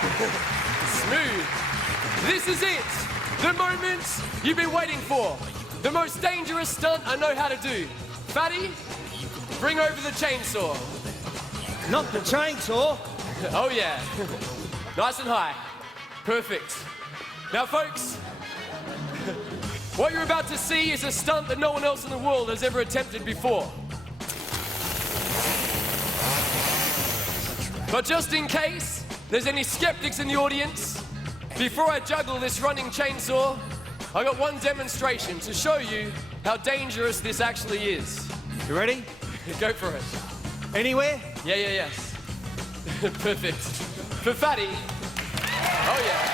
Smooth. This is it. The moment you've been waiting for. The most dangerous stunt I know how to do. Fatty, bring over the chainsaw. Not the chainsaw. Oh yeah. Nice and high. Perfect. Now folks, what you're about to see is a stunt that no one else in the world has ever attempted before. But just in case there's any skeptics in the audience, before I juggle this running chainsaw, I got one demonstration to show you how dangerous this actually is. You ready? Go for it. Anywhere? Yeah. Perfect. For Fatty. Oh yeah.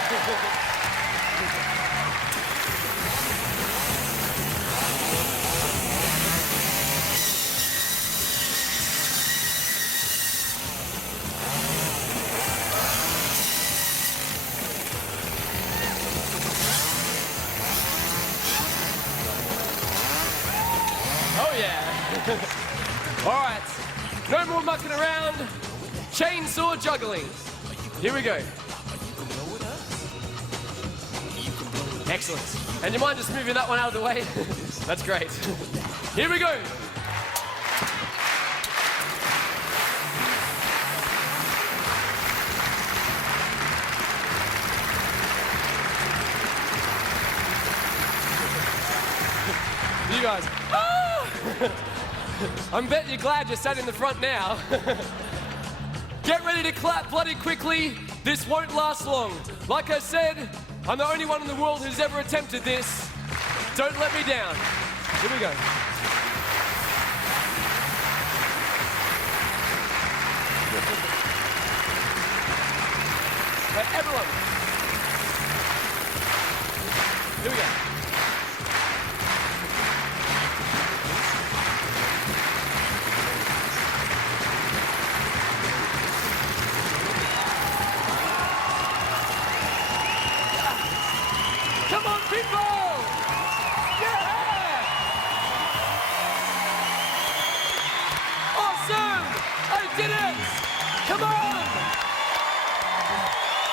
Oh yeah. All right, no more mucking around. Chainsaw juggling. Here we go. Excellent. And you mind just moving that one out of the way? That's great. Here we go. You guys. I bet you're glad you sat in the front now. Get ready to clap bloody quickly. This won't last long. Like I said, I'm the only one in the world who's ever attempted this. Don't let me down. Here we go. Everyone. Here we go.